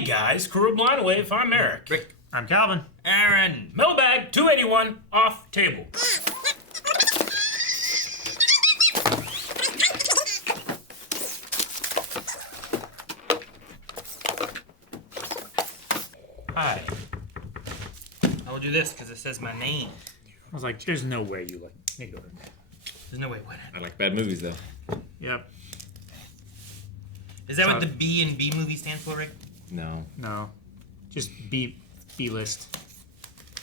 Hey guys, Crew Blind Wave, I'm Eric. Rick. I'm Calvin. Aaron. Mailbag 281 off table. Hi. I will do this because it says my name. I was like, there's no way you like me. There's no way. What? I like bad movies, though. Yep. Is that what the B in B movie stands for, Rick? No. No. Just B-list.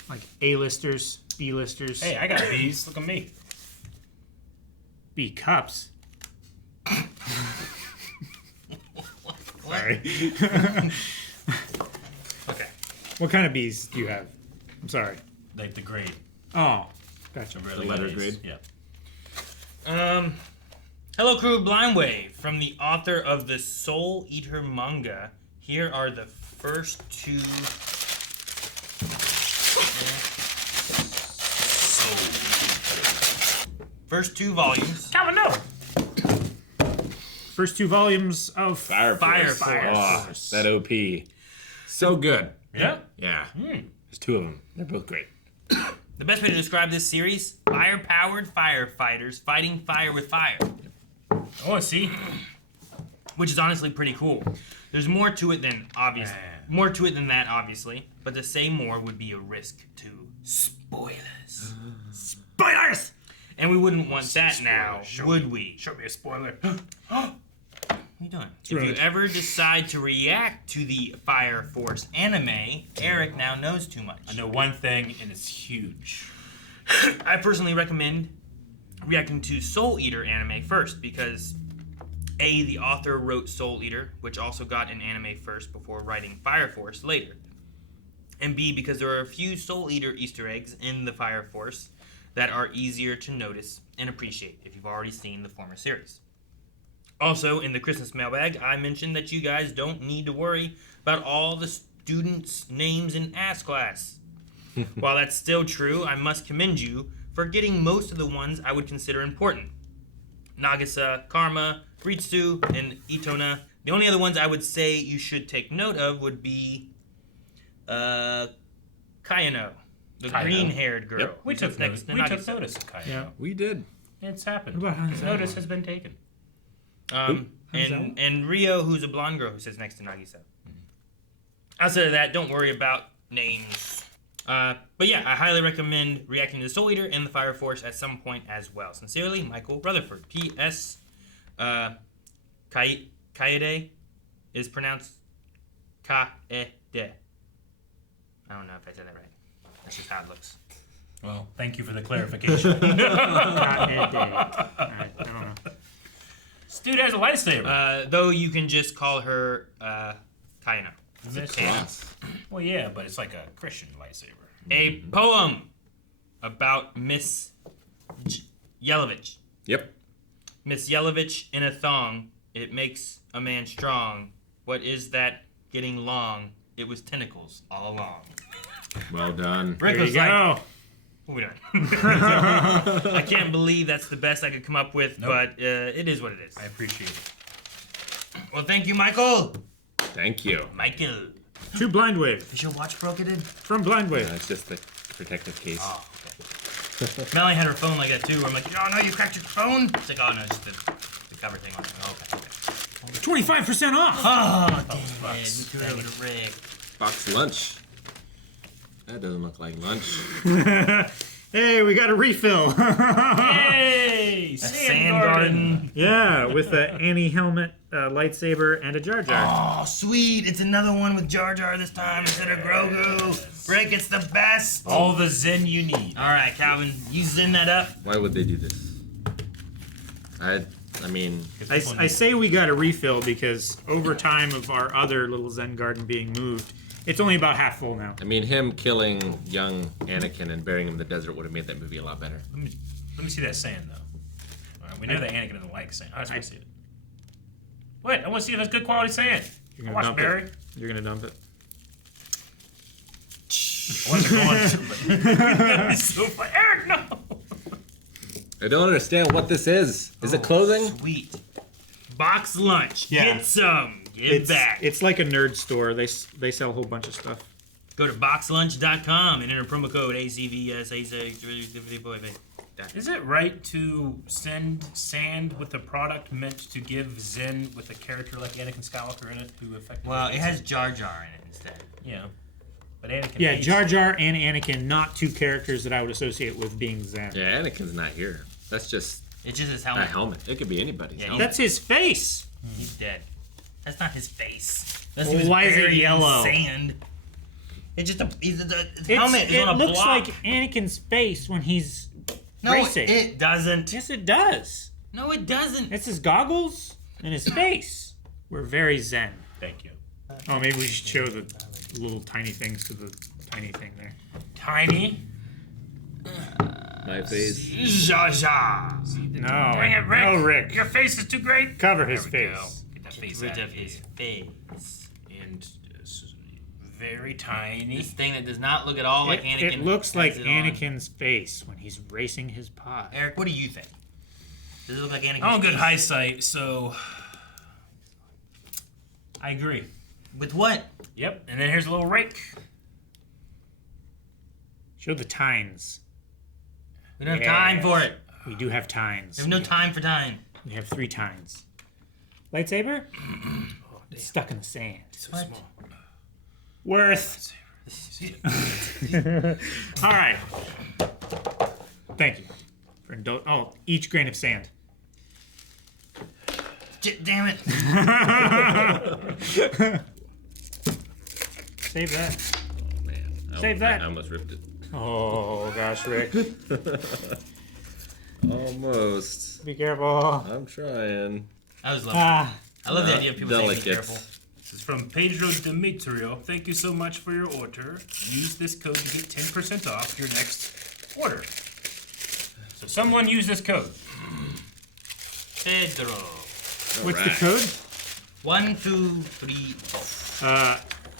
Like A-listers, B-listers. Hey, I got B's. Look at me. B cups. Sorry. Okay. What kind of B's do you have? I'm sorry. Like the grade. Oh, gotcha. Really The letter nice. grade? Yeah. Hello, Crew Blind Wave. From the author of the Soul Eater manga, here are the first two. First two volumes. Calvin, no! First two volumes of Fire Force. Oh, that OP. So good. Yeah? Yeah. There's two of them. They're both great. The best way to describe this series, fire-powered firefighters fighting fire with fire. Oh, see? Which is honestly pretty cool. There's more to it than that, obviously, but to say more would be a risk to spoilers. Spoilers! And we wouldn't want that now, would we? Show me a spoiler. What are you doing? If right. you ever decide to react to the Fire Force anime, Eric now knows too much. I know one thing, and it's huge. I personally recommend reacting to Soul Eater anime first because A, the author wrote Soul Eater, which also got an anime first before writing Fire Force later. And B, because there are a few Soul Eater Easter eggs in the Fire Force that are easier to notice and appreciate if you've already seen the former series. Also, in the Christmas mailbag, I mentioned that you guys don't need to worry about all the students' names in AS class. While that's still true, I must commend you for getting most of the ones I would consider important. Nagisa, Karma, Ritsu, and Itona. The only other ones I would say you should take note of would be Kayano, the green-haired girl. Yep. We took notice of Kayano. Yeah. We did. It's happened. What about Hanzawa? Notice has been taken. And Rio, who's a blonde girl who sits next to Nagisa. Outside of that, don't worry about names. But yeah, I highly recommend reacting to the Soul Eater and the Fire Force at some point as well. Sincerely, Michael Rutherford. P.S. Kaede is pronounced Kaede. I don't know if I said that right. That's just how it looks. Well, thank you for the clarification. I don't know. This dude has a lightsaber. Though you can just call her Kayano. Well, yeah, but it's like a Christian lightsaber. A poem about Miss Yelovich. Yep. Miss Yelovich in a thong. It makes a man strong. What is that getting long? It was tentacles all along. Well done. Rick There was you like, go. what we doing? I can't believe that's the best I could come up with, Nope. but it is what it is. I appreciate it. Well, thank you, Michael. Thank you. Michael. To Blind Wave. Is your watch broken in? From Blind Wave. It's just the protective case. Oh, okay. Melanie had her phone like that too, where I'm like, oh no, you cracked your phone? It's like, oh no, it's the cover thing on it. Oh, okay. 25% off. Oh, damn it. We threw it over to Rick. Box lunch. That doesn't look like lunch. Hey, we got a refill. Hey! A sand garden. Yeah, with the Annie helmet, lightsaber, and a Jar Jar. Oh, sweet. It's another one with Jar Jar this time instead of Grogu. Rick, it's the best. All the Zen you need. All right, Calvin, you zen that up. Why would they do this? I mean... I say we got a refill because over time of our other little Zen garden being moved, it's only about half full now. I mean, him killing young Anakin and burying him in the desert would have made that movie a lot better. Let me see that sand, though. All right, we know that Anakin doesn't like sand. I just want to see it. What? I want to see if it's good quality sand. You're I gonna watch dump Barry. it. You're gonna dump it. I wasn't going to, but... so funny. Eric, no! I don't understand what this is. Is it clothing? Sweet. Box lunch. Yeah. Get some. Give back. It's like a nerd store. They sell a whole bunch of stuff. Go to boxlunch.com and enter promo code ACVS. Is it right to send sand with a product meant to give Zen with a character like Anakin Skywalker in it who effectively... Well, it has Jar Jar in it instead. Yeah. But Anakin... Yeah, hates- Jar Jar and Anakin, not two characters that I would associate with being Zen. Yeah, Anakin's not here. That's just It's just his a helmet. helmet. It could be anybody's Yeah, helmet. That's his face. He's dead. That's not his face. That's Well, why is it buried in yellow? Sand. It's just his helmet is It on a looks block. like Anakin's face when he's No, racing. it doesn't. Yes, it does. No, it doesn't. It's his goggles and his face. We're very Zen. Thank you. Oh, maybe we should show the little tiny things to the tiny thing there. Tiny. My face. Zha zha. No, Dang it, Rick. no, Rick. Your face is too great. Cover his There we go. face. Get that Get face rid out of of his here. face. And very tiny. This thing that does not look at all like Anakin. It looks like has it on. Anakin's face when he's racing his pod. Eric, what do you think? Does it look like Anakin? I'm on good eyesight, so I agree. With what? Yep. And then here's a little rake. Show the tines. We don't have time for it. We do have tines. We have no time for time. We have 3 tines. Lightsaber? It's stuck in the sand. What? Worth. All right. Thank you. For each grain of sand. Damn it. Save that. Man, Save that. I almost ripped it. Oh, gosh, Rick. Almost. Be careful. I'm trying. I was lovely. Ah. I love the idea of people saying be Delicate. careful. This is from Pedro Demetrio. Thank you so much for your order. Use this code to get 10% off your next order. So someone use this code. Pedro. What's the Alright. code? 1, 2, 3, 4.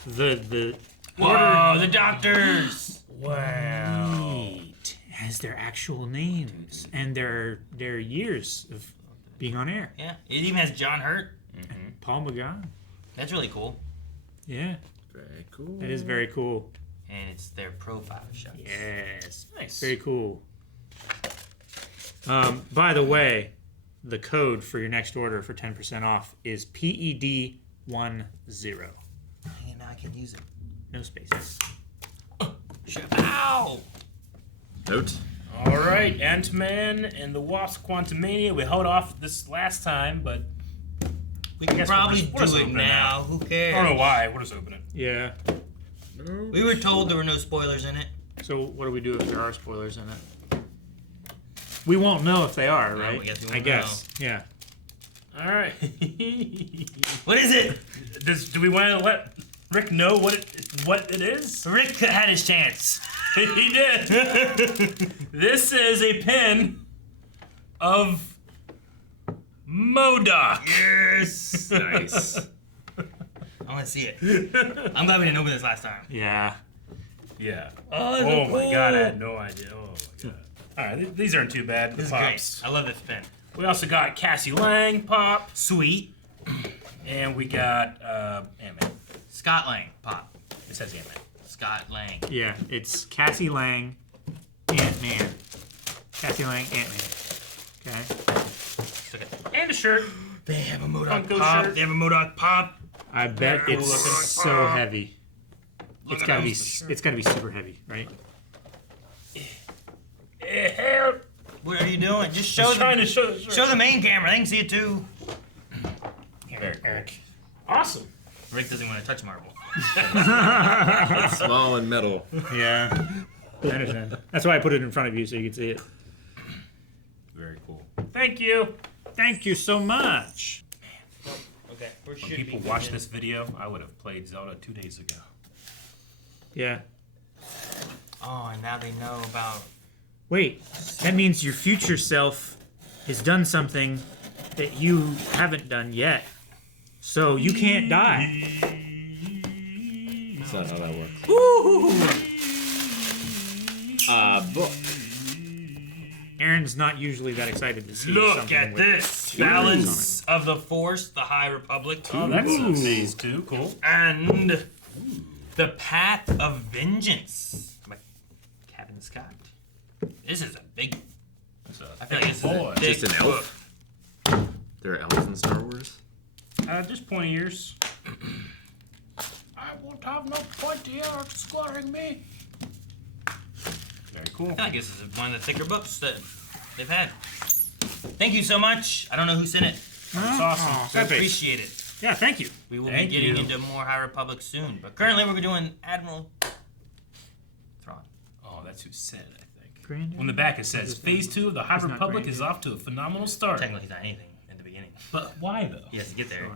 The Whoa, the doctors. Wow. Neat. Has their actual names and their years of being on air. Yeah, it even has John Hurt. Paul McGann. That's really cool. Yeah, Very cool. that is very cool. And it's their profile shots. Yes, Nice. very cool. By the way, the code for your next order for 10% off is PED10. Yeah, now I can use it. No spaces. Ow! Note. All right, Ant-Man and the Wasp Quantumania. We held off this last time, but We can Guess probably we'll just do it open it now. Who cares? I don't know why. We'll just open it. Yeah. We were told there were no spoilers in it. So what do we do if there are spoilers in it? We won't know if they are, No, right? I guess we I won't guess. Yeah. All right. What is it? Do we want to let Rick know what it is? Rick had his chance. He did. This is a pin of MODOK. Yes. Nice. I want to see it. I'm glad we didn't open this last time. Yeah. Yeah. Oh, Oh my cool. god, I had no idea. Oh my god. All right, these aren't too bad. The This is pops. great. I love this pen. We also got Cassie Lang pop, Sweet. and we got Ant-Man. Scott Lang. Pop. It says Ant-Man. Scott Lang. Yeah. It's Cassie Lang, Ant-Man. Cassie Lang, Ant-Man. Okay. Okay. And a shirt. They have a MODOK Funko pop. shirt. They have a MODOK pop. I bet Cool it's looking. so heavy. Look It's at gotta be. those. It's gotta be super heavy, right? Help. What are you doing? Just show Just trying the to show the shirt. show the main camera. They can see it too. Very cool. Awesome. Rick doesn't want to touch marble. Small and metal. Yeah. I understand. That's why I put it in front of you so you can see it. Very cool. Thank you. Thank you so much. Okay. When people watch this video, I would have played Zelda 2 days ago. Yeah. Oh, and now they know about. Wait, that means your future self has done something that you haven't done yet. So you can't die. That's not how that works. Woo! Book. Aaron's not usually that excited to see Look something at with this tears balance of the Force, the High Republic. Oh, that's phase 2. Cool. And the Path of Vengeance by Captain Scott. This is a big. I feel like this is a big Just an elf. There are elves in Star Wars. Just pointy ears. I won't have no pointy ears scoring me. Very cool. I feel like this is one of the thicker books that they've had. Thank you so much. I don't know who sent it. That's awesome. So I appreciate it. Yeah, thank you. We will Thank be getting you. into more High Republic soon. But currently we're doing Admiral Thrawn. Oh, that's who said it, I think. Grand- On the back it says, Phase 2 of the High It's not Republic Grand is Duke. off to a phenomenal start. Technically he's not anything in the beginning. But why, though? He has to get there.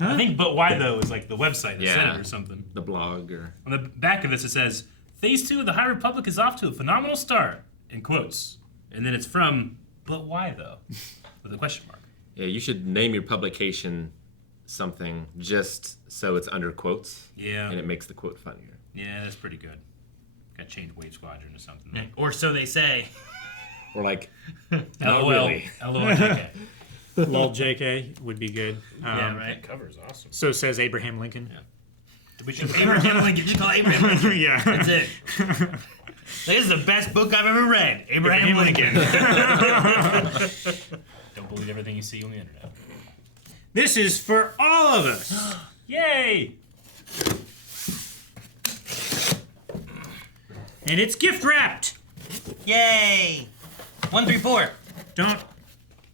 I think but why, though, is like the website that said Yeah. it or something. The blog or On the back of this it says, Phase 2 of the High Republic is off to a phenomenal start, in quotes. And then it's from, but why, though? With a question mark. yeah, you should name your publication something just so it's under quotes Yeah. and it makes the quote funnier. Yeah, that's pretty good. Gotta change Wave Squadron or something. Yeah. Or so they say. Or like, LOL. really. LOL JK. Lol JK would be good. Yeah, right. That cover is awesome. So says Abraham Lincoln. We should Abraham Lincoln. Just call it Abraham Lincoln. Yeah. That's it. This is the best book I've ever read. Abraham Lincoln. Don't believe everything you see on the internet. This is for all of us. Yay! And it's gift wrapped. Yay! 1, 3, 4. Don't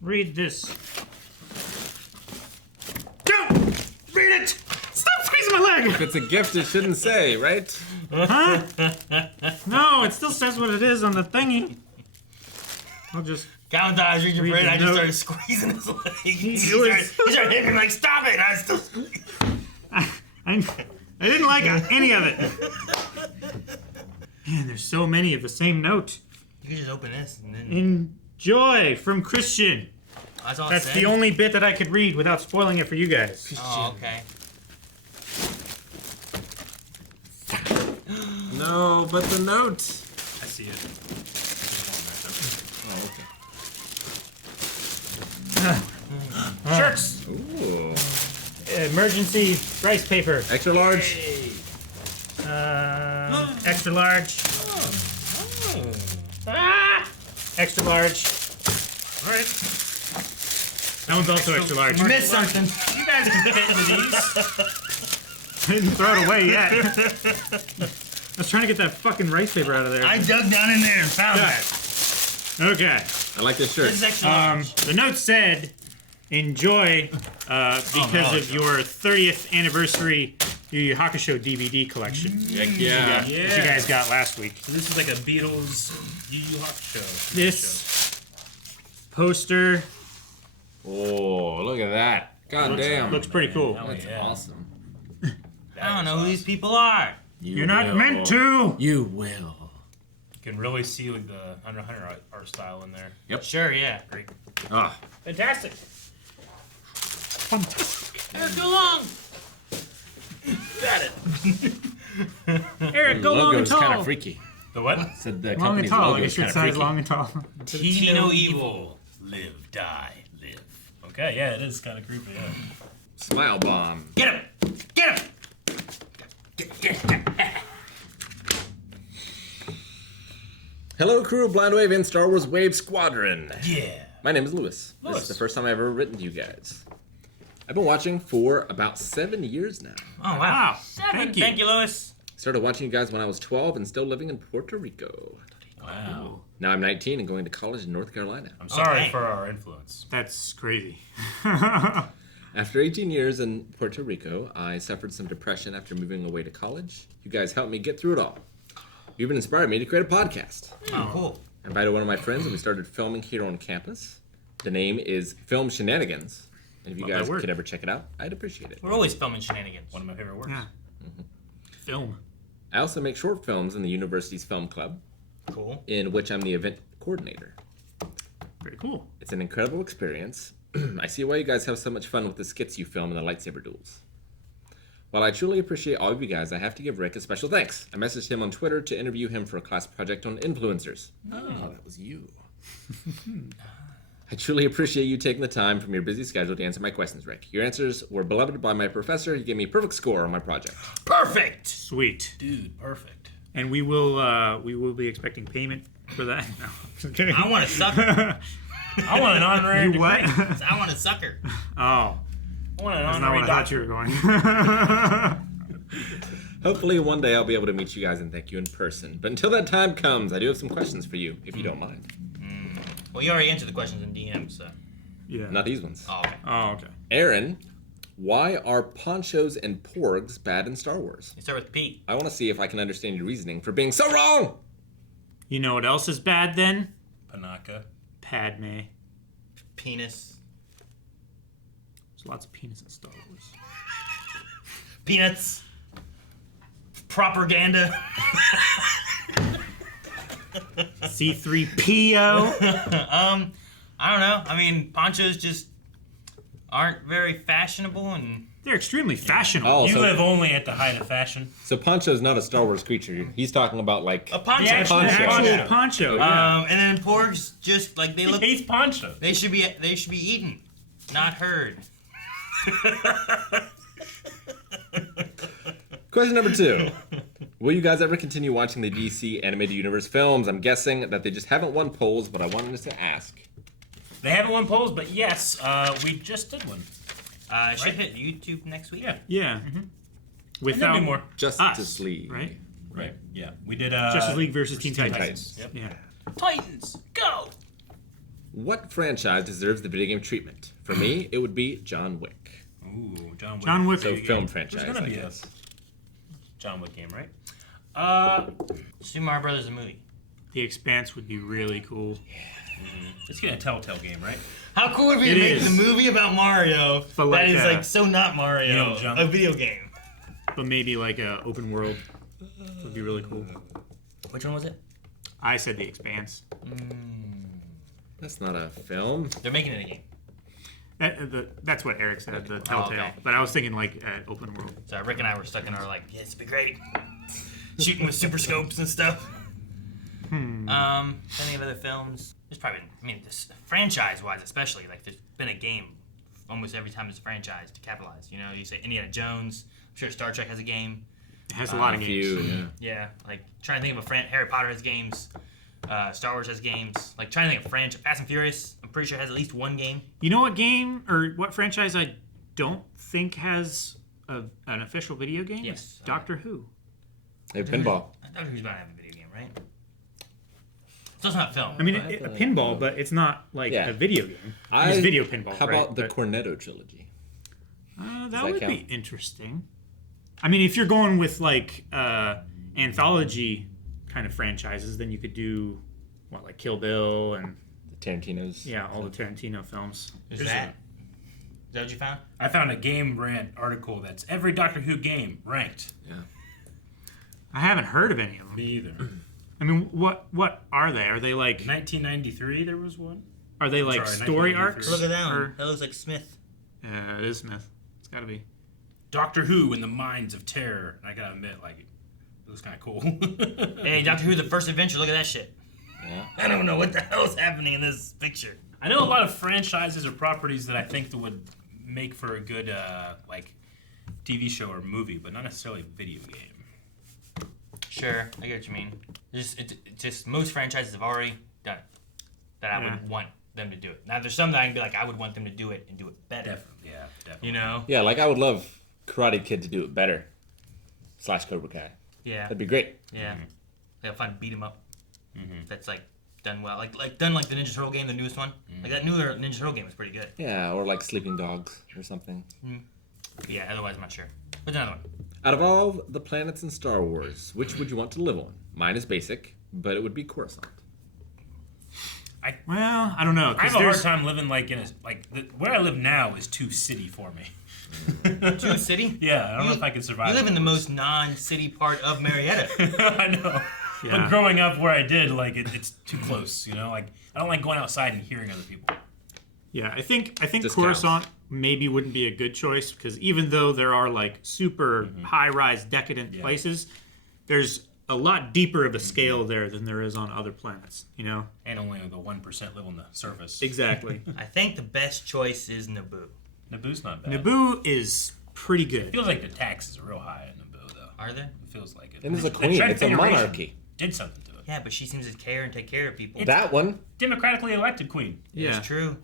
read this. Don't read it. Stop squeezing my leg. If it's a gift, it shouldn't say, right? Huh? No, it still says what it is on the thingy. I'll just. Calvin thought I was reaching Read for it. the I just note. started squeezing his leg. He was- started hitting me like, stop it! I was still squeezing. I didn't like any of it. Man, there's so many of the same note. You can just open this and then. Enjoy from Christian. That's all it That's said? the only bit that I could read without spoiling it for you guys. Oh, okay. No, but the note. I see it. Oh, okay. Shirts. Ooh. Emergency rice paper. Extra large. Extra large. Extra large. Alright. That one's also extra large. You missed something. You guys can fit into these. I didn't throw it away yet. I was trying to get that fucking rice paper out of there. I dug down in there and found that. Okay. I like this shirt. This is extra large. The note said, enjoy because of your 30th anniversary Yu Hakusho DVD collection Heck yeah. that you guys got last week. So this is like a Beatles Yu Hakusho. This poster Oh, look at that. God damn. looks pretty cool. Oh, That's yeah. awesome. I don't know who these people are. You're not meant to. You will. You can really see like the Hunter x Hunter art style in there. Sure, yeah. Great. Ah, Fantastic. Eric, go long. Got it. Eric, go long and logo's kind tall. of freaky. The what? Said the Long and company's tall. I logo guess is your kind of size freaky. long and tall. Tino Evil. Live, die, live. Okay, yeah, it is kind of creepy, yeah. Smile bomb. Get him. Get him. Hello, crew of Blind Wave and Star Wars Wave Squadron. Yeah. My name is Lewis. This Lewis. is the first time I've ever written to you guys. I've been watching for about 7 years now. Oh, wow. Wow. Thank you, Lewis. Started watching you guys when I was 12 and still living in Puerto Rico. Wow. Now I'm 19 and going to college in North Carolina. I'm sorry Okay. for our influence. That's crazy. After 18 years in Puerto Rico, I suffered some depression after moving away to college. You guys helped me get through it all. You even inspired me to create a podcast. Oh, cool. I invited one of my friends and we started filming here on campus. The name is Film Shenanigans. And if you Love that guys word. could ever check it out, I'd appreciate it. We're always filming shenanigans. One of my favorite words. Yeah. Film. I also make short films in the university's film club, Cool. in which I'm the event coordinator. Very cool. It's an incredible experience. I see why you guys have so much fun with the skits you film and the lightsaber duels. While I truly appreciate all of you guys, I have to give Rick a special thanks. I messaged him on Twitter to interview him for a class project on influencers. Oh, that was you. I truly appreciate you taking the time from your busy schedule to answer my questions, Rick. Your answers were beloved by my professor. He gave me a perfect score on my project. Perfect. Sweet. Dude, perfect. And we will be expecting payment for that. No, just kidding. I want a sucker. I want an honorary You degree. what? I want a sucker. Oh, I want an that's not honorary what I thought you doctorate. were going. Hopefully one day I'll be able to meet you guys and thank you in person. But until that time comes, I do have some questions for you, if you don't mind. Well, you already answered the questions in DM, so. Yeah. Not these ones. Oh, okay. Oh, okay. Aaron, why are ponchos and porgs bad in Star Wars? You start with P. I want to see if I can understand your reasoning for being so wrong! You know what else is bad then? Panaka. Padme. Penis. There's lots of penis in Star Wars. Peanuts. Propaganda. C3PO. I don't know. I mean, ponchos just aren't very fashionable, and They're extremely fashionable. Oh, You so, live only at the height of fashion. so Poncho's not a Star Wars creature. He's talking about, like... a poncho. The actual An Poncho. actual Yeah. poncho. Yeah. And then porgs just like they look. He's poncho. They should be eaten, not heard. Question number 2. Will you guys ever continue watching the DC Animated Universe films? I'm guessing that they just haven't won polls, but I wanted to ask. They haven't won polls, but yes, we just did one. It should hit YouTube next week. Yeah. Yeah. And there'll Without be more. Justice us, League. right? Right. Yeah. We did Justice League versus Teen Titans. Titans. Yep. Yeah. Titans, go! What franchise deserves the video game treatment? For me, it would be John Wick. Ooh, John Wick. John Wick. So video film game. franchise, There's gonna I be a guess. John Wick game, right? Super Mario Brothers the movie. The Expanse would be really cool. It's getting a Telltale game, right? How cool would it be It to make is. a movie about Mario But like, that is like so not Mario, You know, jump. a video game? But maybe like a open world would be really cool. Which one was it? I said The Expanse. That's not a film. They're making it a game. That's what Eric said, the Telltale. okay. Of was thinking like open world. So Rick and I were stuck in our like, yeah, this would be great. Shooting with super scopes and stuff. Any of other films? There's probably, I mean, this franchise-wise especially, like there's been a game almost every time there's a franchise to capitalize. You know, you say Indiana Jones. I'm sure Star Trek has a game. It has a lot of A games. few, yeah. Yeah, like trying to think of a Harry Potter has games. Star Wars has games. Like trying to think of franchise. Fast and Furious, I'm pretty sure has at least one game. You know what game or what franchise I don't think has an official video game? Yes. It's Doctor Who. Hey, pinball. I thought he was about to have a video game, right? So it's not film. I mean, a pinball, but it's not like Yeah. a video game. It's video pinball. How right? about the But, Cornetto trilogy? that that would count? be interesting. I mean, if you're going with like anthology kind of franchises, then you could do what, like Kill Bill and The Tarantino's. yeah, all the Tarantino films. Is that what you found? I found a game rant article that's every Doctor Who game ranked. Yeah. I haven't heard of any of them. Me either. I mean, what are they? Are they like 1993, there was one. are they like Sorry, story 1993. arcs? Look at that one. Or- That looks like Smith. Yeah, it is Smith. It's got to be. Doctor Who in the Mines of Terror. And I gotta admit, like, it was kind of cool. Hey, Doctor Who: The First Adventure. Look at that shit. Yeah. I don't know what the hell is happening in this picture. I know a lot of franchises or properties that I think that would make for a good, like, TV show or movie, but not necessarily video game. Sure, I get what you mean. Just most franchises have already done it. That I would want them to do it. Now, there's some that I can be like, I would want them to do it and do it better. Definitely, yeah, definitely. You know? Yeah, like I would love Karate Kid to do it better. / Cobra Kai. Yeah. That'd be great. Yeah. They'll find beat 'em up. That's like done well. Like done like the Ninja Turtle game, the newest one. Like that newer Ninja Turtle game was pretty good. Yeah, or like Sleeping Dogs or something. But yeah, otherwise I'm not sure. What's another one? Out of all the planets in Star Wars, which would you want to live on? Mine is basic, but it would be Coruscant. Well, I don't know. I 'cause have a hard there's- time living like in a where I live now is too city for me. Too city? Yeah, I don't know if I can survive. You live in the most. most non-city part of Marietta. I know. Yeah. But growing up where I did, like it's too close. You know, like I don't like going outside and hearing other people. Yeah, I think Discounts. Coruscant maybe wouldn't be a good choice because even though there are like super high-rise decadent places, there's a lot deeper of a scale there than there is on other planets, you know? And only the 1% live on the surface. Exactly. I think the best choice is Naboo. Naboo's not bad. Naboo is pretty It good. feels like the taxes are real high in Naboo, though. Are they? It feels like it. And it's a The queen. Trek It's a Federation monarchy. Did something to it. Yeah, but she seems to care and take care of people. That one. Democratically elected queen. Yeah. It's true.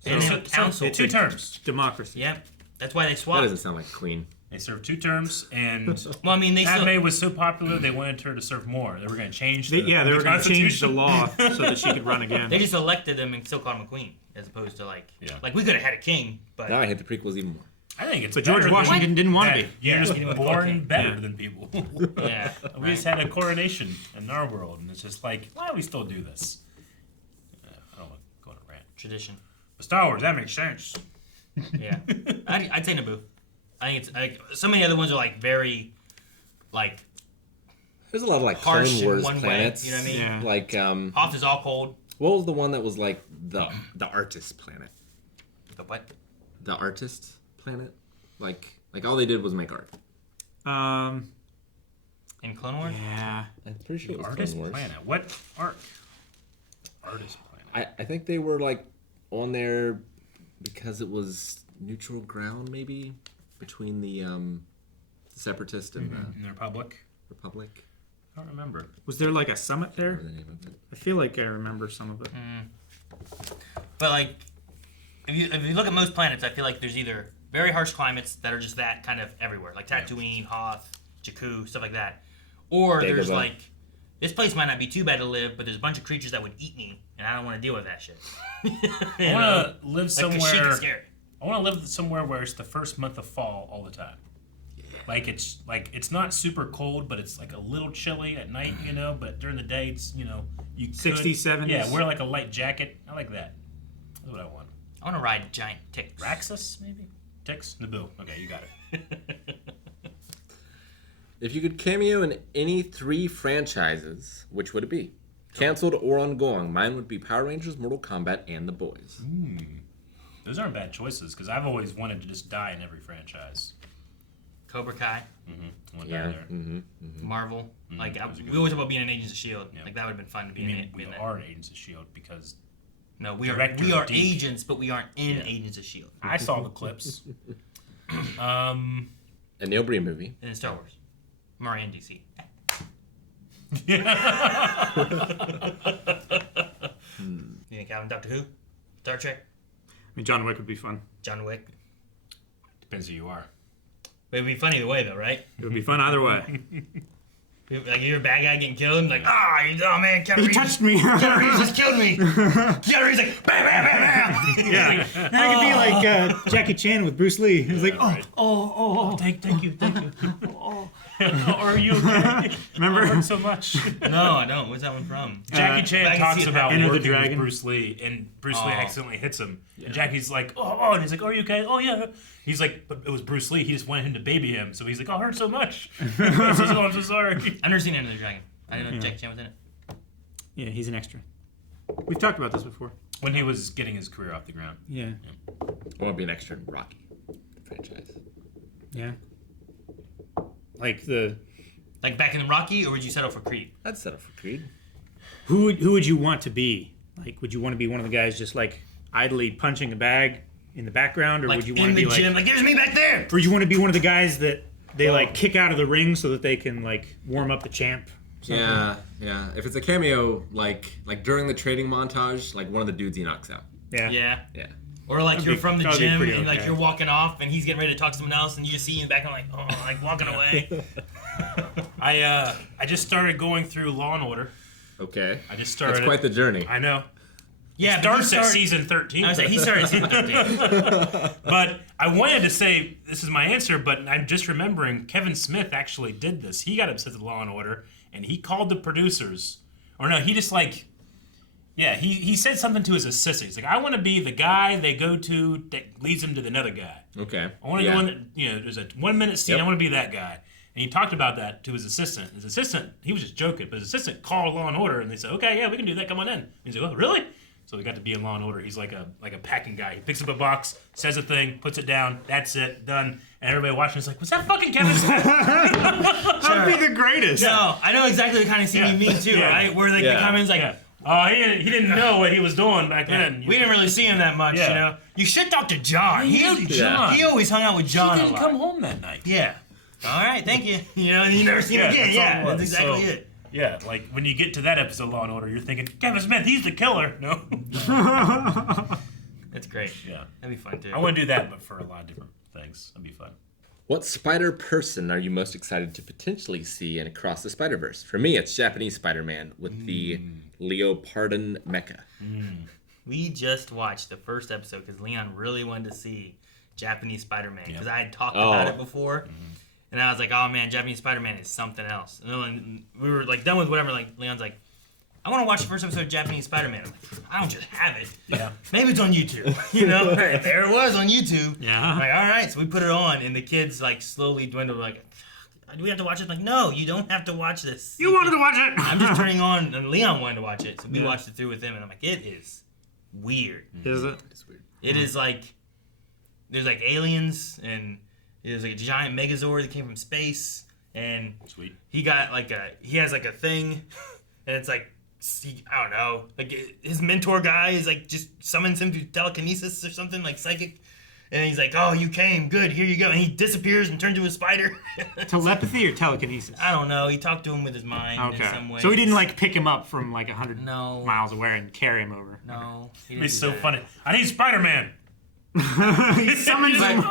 So- And they have a council. Two terms. Democracy. Yep. That's why they That swapped. doesn't sound like a queen. They served 2 terms, and Well, I mean, they still. Padme was so popular they wanted her to serve more. They were going to change the They were going to change the Constitution. law so that she could run again. They just elected him and still called him a queen, as opposed to like we could have had a king, but Now I hate the prequels even more. I think it's But George better Washington didn't want to than- be. You're Yeah, just he didn't want to be born king. better Yeah. than people. yeah, We just had a coronation in our world, and it's just like, why do we still do this? I don't want to go on a rant. tradition. But Star Wars, that makes sense. Yeah, I'd say Naboo. I think it's like so many other ones are like very, like There's a lot of like harsh Clone in Wars one planets. way. You know what I mean? Yeah. Like Hoth is all cold. what was the one that was like the artist planet? The what? The artist planet? Like all they did was make art. In Clone Wars? Yeah. I'm pretty sure it was Artist Clone Wars. planet. What art? Artist planet. I think they were like on there because it was neutral ground maybe between the separatist and In the Republic. the Republic. I don't remember. Was there like a summit there? Whatever the name of it. I feel like I remember some of it. But like, if you look at most planets, I feel like there's either very harsh climates that are just that kind of everywhere, like Tatooine, Hoth, Jakku, stuff like that, or there's Dagobah. like, this place might not be too bad to live, but there's a bunch of creatures that would eat me, and I don't want to deal with that shit. I want to live Like somewhere. Kashyyyk is scary. I want to live somewhere where it's the first month of fall all the time. Like it's not super cold, but it's like a little chilly at night, you know. But during the day, it's you 60s, 70s. Yeah, wear like a light jacket. I like that. That's what I want. I want to ride giant ticks. Raxus maybe. Ticks. Naboo. Okay, you got it. If you could cameo in any 3 franchises, which would it be? Cancelled or ongoing? Mine would be Power Rangers, Mortal Kombat, and The Boys. Those aren't bad choices because I've always wanted to just die in every franchise. Cobra Kai, I want to Yeah. die there. Marvel. Like those are good we always talk about being an Agents of Shield. Yeah. Like that would have been fun to be I in mean, it. we be in that. are Agents of Shield because No, we Director are Deke. agents, but we aren't in Agents of Shield. I saw the clips. A Neil Breen movie. In Star Wars, Murray and DC. You think Calvin, Doctor Who, Star Trek, I mean, John Wick would be fun. John Wick? Depends who you are. But it'd be funny either way, though, right? It would be fun either way. Like you're a bad guy getting killed, and like, oh man, Keanu He Reeves, touched me. Keanu Reeves just killed me. Keanu Reeves like, bam, bam, bam, bam. Yeah. Then I could be like Jackie Chan with Bruce Lee. He was like, right. Thank you. Are you okay? Remember? I hurt so much. No, I don't. Where's that one from? Jackie I Chan can talks see it about happening. Enter the working with Dragon. Bruce Lee, and Bruce Lee Oh. accidentally hits him. And Jackie's like, oh, and he's like, are you okay? Oh, yeah. He's like, but it was Bruce Lee. He just wanted him to baby him. So he's like, oh, I hurt so much. I'm so sorry. I've never seen Enter the Dragon. I didn't know Jackie Chan was in it. Yeah, he's an extra. We've talked about this before. When he was getting his career off the ground. Yeah. I want to be an extra in Rocky franchise. Yeah. Like Like back in Rocky, or would you settle for Creed? I'd settle for Creed. who would you want to be? Like, would you want to be one of the guys just like idly punching a bag in the background, or Like would you in want to the be gym, like there's me back there. or would you want to be one of the guys that they like kick out of the ring so that they can like warm up the champ? Something? Yeah. If it's a cameo, like during the training montage, like one of the dudes he knocks out. Yeah. Yeah. Or like you're from the that'd be gym pretty and like okay. you're walking off and he's getting ready to talk to someone else and you just see him in the back and like, oh, like walking away. I just started going through Law and Order. Okay. I just started. That's quite the journey. I know. Yeah, It but he starts at started, season 13. I was like, he started at season 13. But I wanted to say this is my answer, but I'm just remembering Kevin Smith actually did this. He got upset with Law and Order, and he called the producers. Or no, he just like, yeah, he said something to his assistant. He's like, I want to be the guy they go to that leads them to another guy. Okay. I want to go in, there's a 1 minute scene. Yep. I want to be that guy. And he talked about that to his assistant. His assistant, he was just joking, but his assistant called Law and Order, and they said, okay, yeah, we can do that. Come on in. And he's like, oh, really? So we got to be in Law and Order. He's like a packing guy. He picks up a box, says a thing, puts it down. That's it, done. And everybody watching is like, was that fucking Kevin Smith? How That would be the greatest. No, I know exactly the kind of scene you mean too, Yeah. right? Where like Yeah. the comments like, he didn't know what he was doing back then. we didn't really see him that much, Yeah. you know. You should talk to John. John. He always hung out with John a lot. home that night. Yeah. All right, thank you. You know, and you never see him again. that's all Yeah, it was. that's exactly So- it. Yeah, like when you get to that episode of Law and Order, you're thinking, Kevin Smith, he's the killer. No. That's great. Yeah. That'd be fun too. I want to do that, but for a lot of different things. That'd be fun. What spider person are you most excited to potentially see in Across the SpiderVerse? For me, it's Japanese Spider-Man with the Leopardon mecha. We just watched the first episode because Leon really wanted to see Japanese Spider-Man because I had talked about it before. And I was like, oh man, Japanese Spider-Man is something else. And then we were like done with whatever. Like Leon's like, I want to watch the first episode of Japanese Spider-Man. I'm like, I don't just have it. Yeah. Maybe it's on YouTube. You know, there it was on YouTube. Yeah. I'm like, all right, so we put it on, and the kids like slowly dwindled. Like, do we have to watch it? I'm like, no, you don't have to watch this. You wanted to watch it. I'm just turning on, and Leon wanted to watch it, so we watched it through with him, and I'm like, it is weird. Is it? It's weird. It is like there's like aliens, and there's like a giant Megazord that came from space, and Sweet. he got like he has like a thing, and it's like I don't know, like his mentor guy is like just summons him through telekinesis or something like psychic, and he's like, oh, you came, good, here you go, and he disappears and turns into a spider. Telepathy or telekinesis? I don't know. He talked to him with his mind in some way. So he didn't like pick him up from like 100 No. miles away and carry him over. No, he It'd didn't be do so that. funny. I need Spider-Man. He summons him.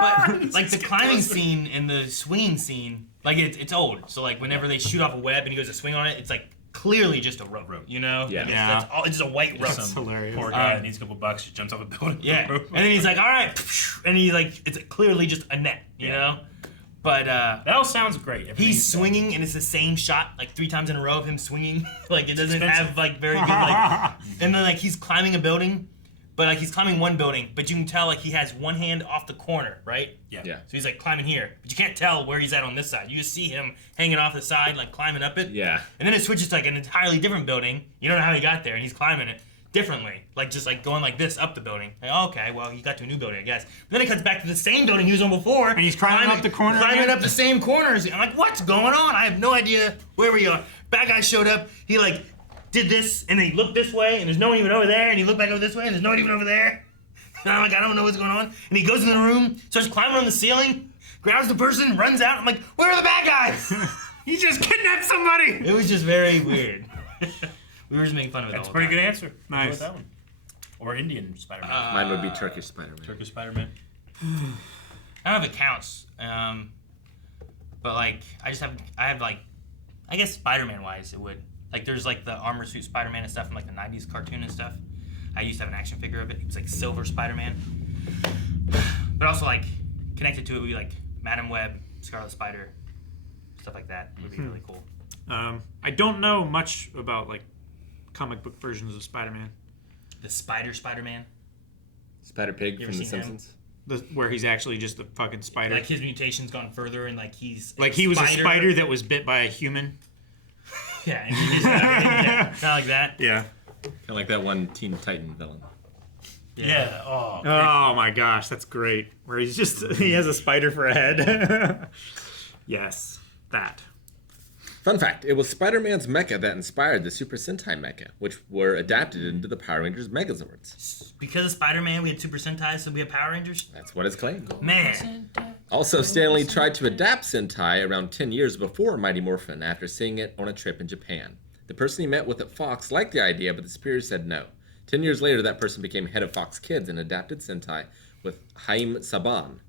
But like the climbing scene and the swinging scene, like it's old. So like whenever they shoot off a web and he goes to swing on it, it's like clearly just a rope. You know? Yeah. Like, Yeah. That's all. It's just a white rope. That's hilarious. Poor guy that needs a couple bucks, just jumps off a building. Yeah. And then he's like, all right, and he like it's clearly just a net. You know? But That all sounds great. he's swinging and it's the same shot like 3 times in a row of him swinging. Like it doesn't expensive. have like very good like. And then like he's climbing a building. But like he's climbing one building, but you can tell like he has one hand off the corner, right? Yeah. Yeah. So he's like climbing here, but you can't tell where he's at on this side. You just see him hanging off the side, like climbing up it. Yeah. And then it switches to like an entirely different building. You don't know how he got there, and he's climbing it differently, like just like going like this up the building. Like, oh, okay, well he got to a new building, I guess. But then it cuts back to the same building he was on before, and he's climbing up the corner climbing again? up the same corners. I'm like, what's going on? I have no idea where we are. Bad guy showed up. He like did this, and then he looked this way, and there's no one even over there, and he looked back over this way, and there's no one even over there. And I'm like, I don't know what's going on. And he goes in the room, starts climbing on the ceiling, grabs the person, runs out. I'm like, where are the bad guys? He just kidnapped somebody. It was just very weird. We were just making fun of it. That's the a whole pretty time. good answer. I'll go Nice. with that one. Or Indian Spider-Man. Mine would be Turkish Spider-Man. Turkish Spider-Man. I don't know if it counts, but like I have like, I guess Spider-Man wise it would. Like there's like the armor suit Spider-Man and stuff from like the '90s cartoon and stuff. I used to have an action figure of it. It was like Silver Spider-Man, but also like connected to it would be like Madam Web, Scarlet Spider, stuff like that would be really cool. I don't know much about like comic book versions of Spider-Man. The Spider-Man, Spider-Pig You ever from The seen him? Simpsons. Where he's actually just a fucking spider. like his mutation's gone further and like he's Like he was a spider that was bit by a human. Yeah, and he just, yeah, kind of like that. Yeah. Kind of like that one Teen Titan villain. Yeah. Oh. Oh my gosh, that's great. Where he's just he has a spider for a head. Yes, that. Fun fact, it was Spider-Man's mecha that inspired the Super Sentai mecha, which were adapted into the Power Rangers Megazords. Because of Spider-Man, we had Super Sentai, so we have Power Rangers. That's what it's claimed. Man, Also, Stanley tried to adapt Sentai around 10 years before Mighty Morphin after seeing it on a trip in Japan. The person he met with at Fox liked the idea, but the superior said no. 10 years later, that person became head of Fox Kids and adapted Sentai with Haim Saban.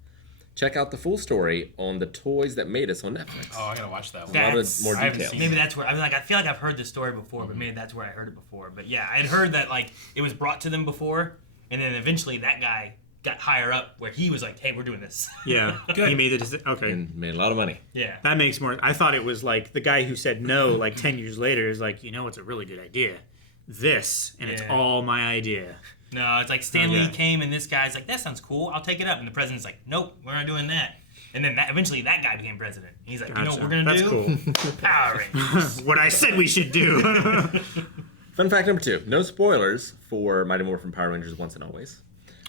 Check out the full story on The Toys That Made Us on Netflix. Oh, I gotta watch that one. A lot of That's- more I haven't details. seen maybe that's where I feel like I've heard this story before, but maybe that's where I heard it before. But yeah, I had heard that like it was brought to them before, and then eventually that guy got higher up where he was like, "Hey, we're doing this." Yeah. Good. He made the decision. Okay. And made a lot of money. Yeah. That makes more. I thought it was like the guy who said no, like 10 years later, is like, you know, it's a really good idea. This, and it's Yeah. all my idea. No, it's like Stan Lee yeah. came and this guy's like, "That sounds cool. I'll take it up." And the president's like, "Nope, we're not doing that." And then eventually that guy became president. He's like, "You know what we're gonna That's do? cool. Power Rangers." What I said we should do. Fun fact number 2. No spoilers for Mighty Morphin Power Rangers Once and Always.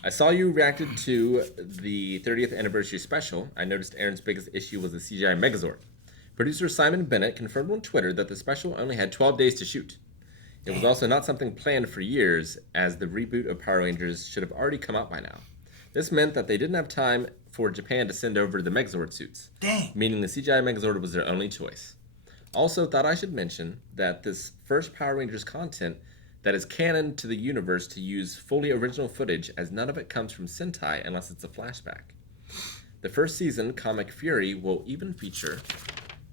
I saw you reacted to the 30th anniversary special. I noticed Aaron's biggest issue was the CGI Megazord. Producer Simon Bennett confirmed on Twitter that the special only had 12 days to shoot. It was also not something planned for years, as the reboot of Power Rangers should have already come out by now. This meant that they didn't have time for Japan to send over the Megazord suits, meaning the CGI Megazord was their only choice. Also, thought I should mention that this first Power Rangers content that is canon to the universe to use fully original footage, as none of it comes from Sentai unless it's a flashback. The first season, Comic Fury, will even feature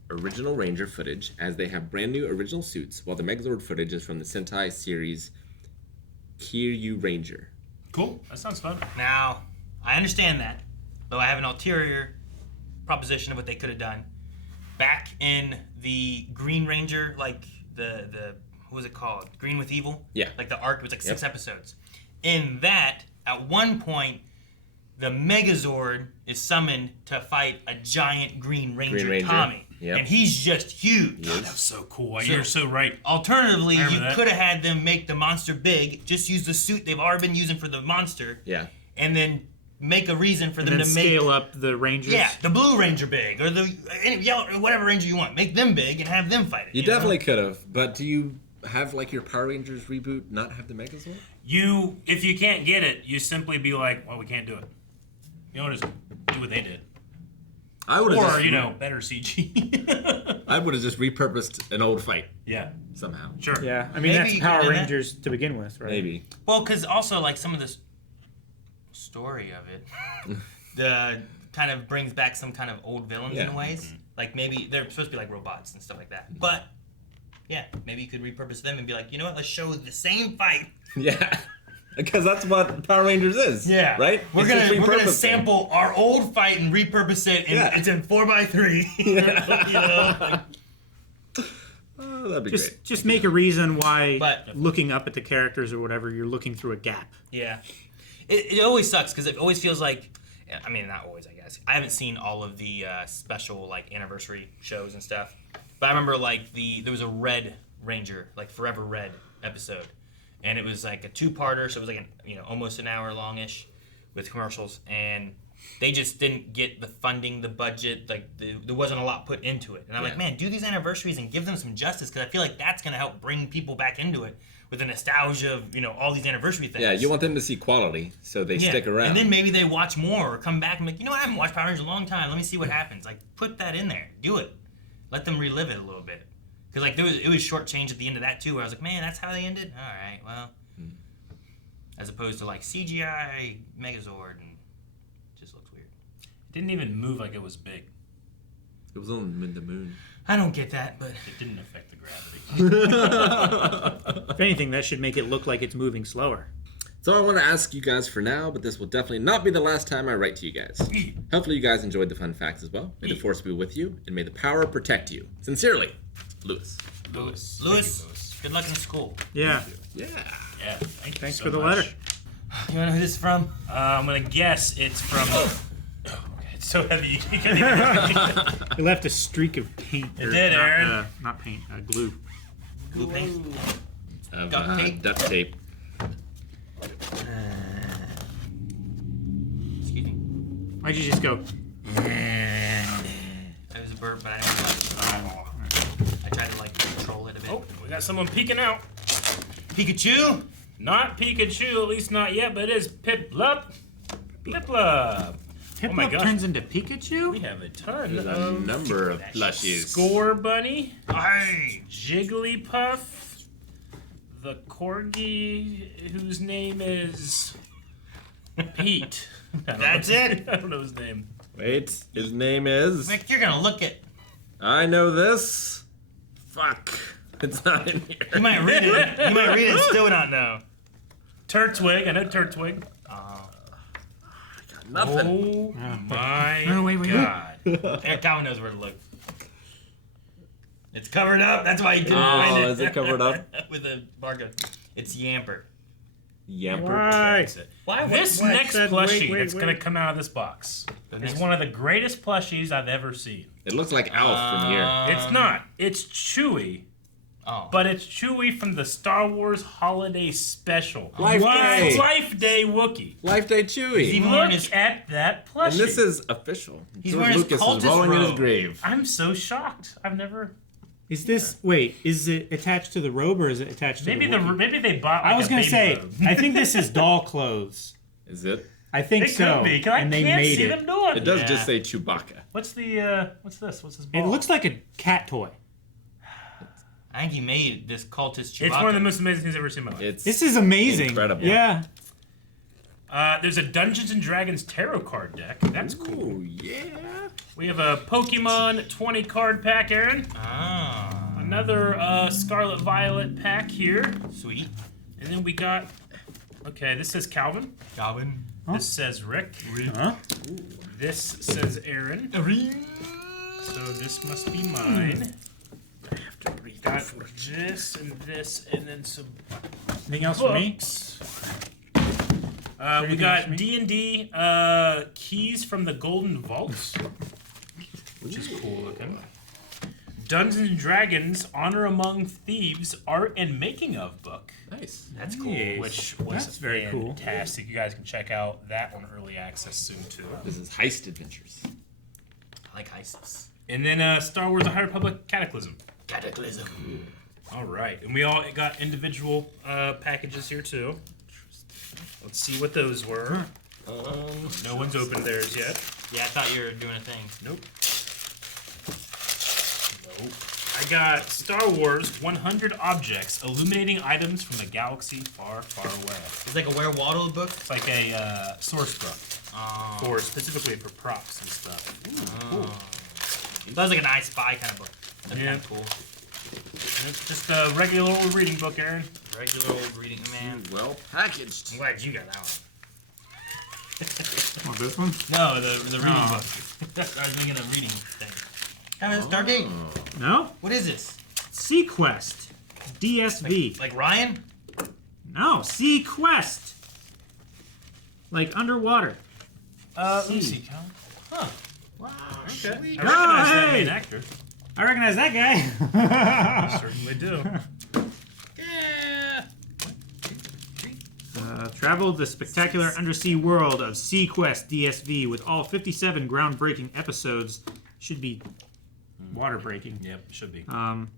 original Ranger footage, as they have brand new original suits, while the Megazord footage is from the Sentai series Kiryu Ranger. Cool. That sounds fun. Now, I understand that, though I have an ulterior proposition of what they could have done. Back in the Green Ranger, like the what was it called? Green with Evil? Yeah. Like the arc was like 6 episodes. In that, at one point, the Megazord is summoned to fight a giant Green Ranger. Tommy. Yep. And he's just huge. God, that was so cool. You're so right. Alternatively, you could have had them make the monster big, just use the suit they've already been using for the monster. Yeah. And then make a reason for them to scale up the Rangers. Yeah, the Blue Ranger big, or the yellow, or whatever Ranger you want. Make them big and have them fight it. You definitely could have, but do you have like your Power Rangers reboot not have the Megazord? If you can't get it, you simply be like, well, we can't do it. You know, just do what they did. I would have, better CG. I would have just repurposed an old fight. Yeah. Somehow. Sure. Yeah, I mean, Maybe that's you Power could do that. Rangers to begin with, right? Maybe. Well, because also like some of this story of it, the kind of brings back some kind of old villains in ways. Mm-hmm. Like maybe they're supposed to be like robots and stuff like that. But yeah, maybe you could repurpose them and be like, you know what? Let's show the same fight. Yeah. Because that's what Power Rangers is. Yeah. Right? We're It's just gonna repurposing. sample our old fight and repurpose it, and it's in 4x3. Yeah. Oh, that'd be great. Just make a reason why But- looking up at the characters or whatever, you're looking through a gap. Yeah. It always sucks because it always feels like, I mean, not always, I guess. I haven't seen all of the special like anniversary shows and stuff, but I remember like there was a Red Ranger, like Forever Red episode, and it was like a 2-parter, so it was like almost an hour longish with commercials, and they just didn't get the funding, the budget, like there wasn't a lot put into it. And I'm like, man, do these anniversaries and give them some justice, because I feel like that's gonna help bring people back into it with the nostalgia of all these anniversary things. Yeah, you want them to see quality, so they stick around. And then maybe they watch more or come back and be like, you know what, I haven't watched Power Rangers in a long time. Let me see what happens. Like, put that in there. Do it. Let them relive it a little bit. Because like it was shortchanged at the end of that too, where I was like, man, that's how they ended? All right, well. As opposed to like CGI Megazord, and it just looks weird. It didn't even move like it was big. It was on the moon. I don't get that, but It didn't affect the gravity. If anything, that should make it look like it's moving slower. That's all I want to ask you guys for now, but this will definitely not be the last time I write to you guys. Hopefully you guys enjoyed the fun facts as well. May the force be with you, and may the power protect you. Sincerely, Lewis. Lewis. Lewis, good luck in school. Yeah. Yeah. Yeah. Thanks so for the much. letter. You wanna know who this is from? I'm gonna guess it's from. Okay, it's so heavy. You can't even It left a streak of paint. It did, Aaron. Not paint, glue. Blue paint. Of, Duct tape? Duct tape. Excuse me. Why'd you just go? That was a burp, but I didn't want to. I tried to like control it a bit. Oh, we got someone peeking out. Pikachu? Not Pikachu, at least not yet, but it is Piplup. Piplup. Oh my Piplup gosh. turns into Pikachu? We have a ton There's a of number of plushies. Score Bunny, Hey! Jigglypuff, the Corgi, whose name is Pete. I don't That's know. it? I don't know his name. Wait, his name is... Mick, you're gonna look it. I know this. Fuck. It's not in here. You might read it. You might read it and still not know. Turtwig, I know Turtwig. Nothing. Oh my No, wait. god. Eric Calvin knows where to look. It's covered up. That's why you couldn't Oh, find it. is it covered up? With a barcode. It's Yamper. Yamper. Why? That's it. Why? This what? next Said, plushie wait, that's wait. going to come out of this box is next- one of the greatest plushies I've ever seen. It looks like Alf from here. It's not. It's Chewie Oh. But it's Chewie from the Star Wars Holiday Special. Life Day. It's Life Day Wookiee. Life Day Chewie. even wearing his- Look at that plushie. And this is official. He's George wearing his Lucas is cultist rolling in his robe. grave. I'm so shocked. I've never. Is this wait? Is it attached to the robe or is it attached to Maybe the? Wookiee? maybe they bought. Like I was a gonna baby say. robe. I think this is doll clothes. Is it? I think It so. could be. 'Cause I and they can't made see it. them doing. It does Yeah. just say Chewbacca. What's the? What's this? What's this ball? It looks like a cat toy. I think he made this cultist Chewbacca. It's one of the most amazing things I've ever seen in my life. It's This is amazing. Incredible. Yeah. There's a Dungeons and Dragons tarot card deck. That's cool. Oh yeah. We have a Pokemon 20 card pack, Aaron. Ah, Another Scarlet Violet pack here. sweet. And then we got. Okay, this says Calvin. Goblin. This says Rick. Huh? This says Aaron. So this must be mine. We got this and then some Anything else for me? books. We anything got else for me? D&D keys from the Golden Vaults, which is cool looking. Dungeons and Dragons Honor Among Thieves Art and Making of book, Nice. That's cool. Nice. which was That's very cool. fantastic. You guys can check out that on early access soon too. This is Heist Adventures. I like heists. And then Star Wars: The High Republic Cataclysm. Cataclysm. All right, and we all got individual packages here too. Let's see what those were. No one's opened theirs yet. Yeah, I thought you were doing a thing. Nope. Nope. I got Star Wars 100 Objects, Illuminating Items from a Galaxy Far, Far Away. It's like a Where Waddle book. It's like a source book for specifically for props and stuff. Cool. Sounds like an I Spy kind of book. That's Yeah. kind of cool. And it's just a regular old reading book, Aaron. Regular old reading, man. Well packaged. I'm glad you got that one. Oh, this one? No, the reading Oh. book. I was making a reading thing. Kind of Dark Gate. No. What is this? Sequest. DSV. Like Ryan? No, Sequest. Like underwater. Let me see, Cal. Huh. Wow. Okay. I Sweet. recognize that hey! main actor. I recognize that guy. Certainly do. Yeah. Travel the spectacular undersea world of Sequest DSV with all 57 groundbreaking episodes. Should be water breaking. Yep, should be.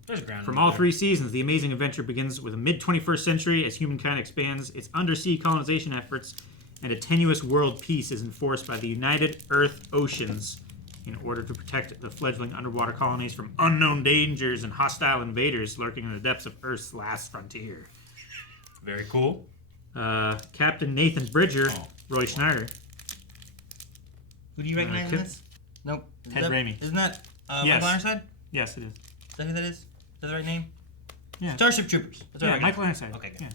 There's ground From in all there. 3 seasons, the amazing adventure begins with a mid-21st century as humankind expands its undersea colonization efforts, and a tenuous world peace is enforced by the United Earth Oceans in order to protect the fledgling underwater colonies from unknown dangers and hostile invaders lurking in the depths of Earth's last frontier. Very cool. Captain Nathan Bridger, Oh. Roy Schneider. Who do you recognize in Kid- this? Nope. Is Ted that- Raimi. Isn't that Yes. Michael Ironside? Yes, it is. Is that who that is? Is that the right name? Yeah. Starship Troopers. That's what I Yeah, recognize. Michael Ironside. Okay, good. Yeah.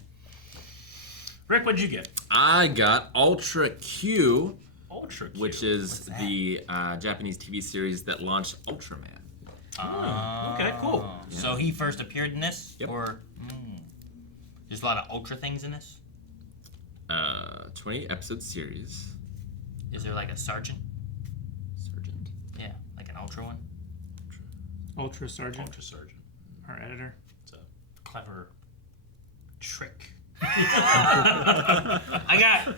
Rick, what'd you get? I got Ultra Q, Ultra Q. which is the Japanese TV series that launched Ultraman. Okay, cool. So he first appeared in this? Yep. Or there's a lot of Ultra things in this? 20 episode series. Is there like a sergeant? Sergeant. Yeah, like an Ultra one? Ultra Sergeant, Ultra Surgeon. our editor. It's a clever trick. I got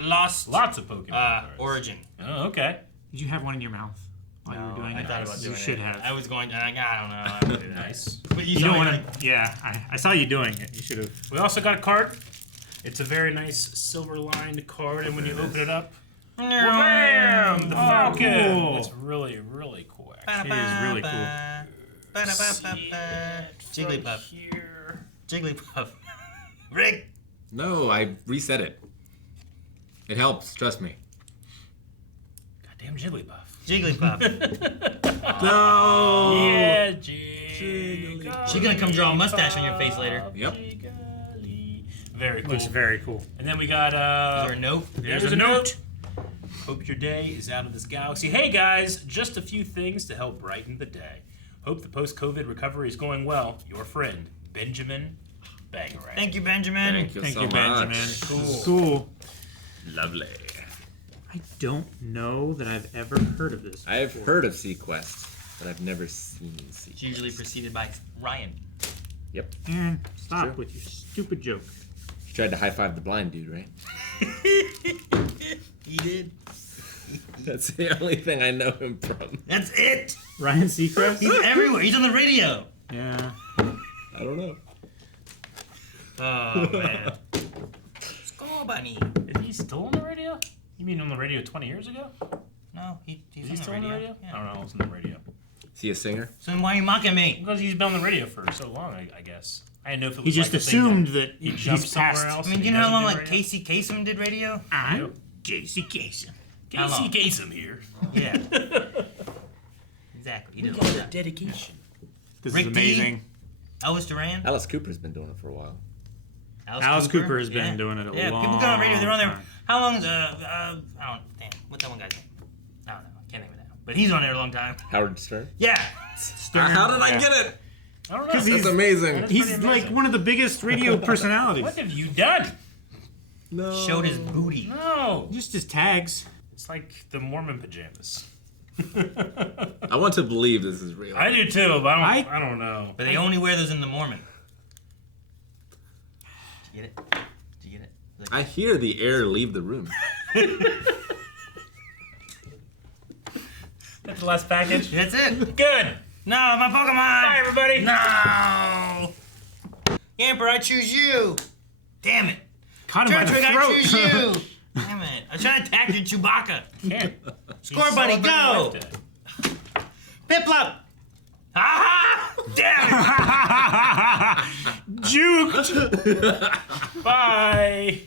Lost Lots of Pokemon cards. Origin. Oh, okay. Did you have one in your mouth while you were doing I it? thought about doing You should it. have. I was going, I don't know. I don't do that. Nice. But You saw don't me want like- to. Yeah, I saw you doing it. You should have. We also got a card. It's a very nice silver-lined card, and when you open it up, bam! The Falcon. cool. It's really, really cool. Actually. It is really cool. Jigglypuff. Here. Jigglypuff. Rick. No, I reset it. It helps, trust me. Goddamn Jigglypuff. Jigglypuff. No! Yeah, Jigglypuff. She's gonna come draw a mustache on your face later. Yep. Very cool. Looks very cool. And then we got Is there a note? There's a note. Hope your day is out of this galaxy. Hey guys, just a few things to help brighten the day. Hope the post-COVID recovery is going well. Your friend, Benjamin Bangarang. Thank you, Benjamin. Thank you Thank so you, Benjamin. much. Cool. Cool. Lovely. I don't know that I've ever heard of this. I have before. heard of Sequest, but I've never seen Sequest. It's usually preceded by Ryan. Yep. Aaron, stop Sure. with your stupid joke. You tried to high five the blind dude, right? He did. That's the only thing I know him from. That's it. Ryan Seacrest? He's everywhere. He's on the radio. Yeah. I don't know. Oh man. Skull Bunny. Is he still on the radio? You mean on the radio 20 years ago? No, he's Is he still on the radio? Yeah. I don't know. What's on the radio? Is he a singer? So then why are you mocking me? Because he's been on the radio for so long, I guess. I didn't know if it was He just like a thing assumed that that he he's jumped somewhere past. else. I mean, and do you he know how long doesn't like do radio? Casey Kasem did radio? I'm J.C. Casey. How long? Casey Kasem here. Yeah. Exactly. He did all that. dedication. This Rick is D? amazing. Elvis Duran. Alice Cooper's been doing it for a while. Alice Cooper has been doing it a yeah, long people go on radio. They're on there. time. How long? I don't. Damn. What's that one guy's name? I don't know. I can't name it now. But he's on there a long time. Howard Stern? Yeah. Stern. How did I Yeah. get it? I don't know. 'Cause That's he's- amazing. That's He's pretty like amazing. one of the biggest radio personalities. What have you done? No. Showed his booty. No. Just his tags. It's like the Mormon pajamas. I want to believe this is real. I do too, but I don't know. But they only wear those in the Mormon. Did you get it? Did you get it? Like, I hear the air leave the room. That's the last package. that's it. Good. No, my Pokemon. Bye, everybody. No. Emperor, I choose you. Damn it. Caught him by the Turtwig, I choose throat. you. Damn it. I'm trying to attack you, Chewbacca. Can't. Score, He's buddy, go. celebrating birthday. Piplup. Ah! Damn it. Juked. Bye.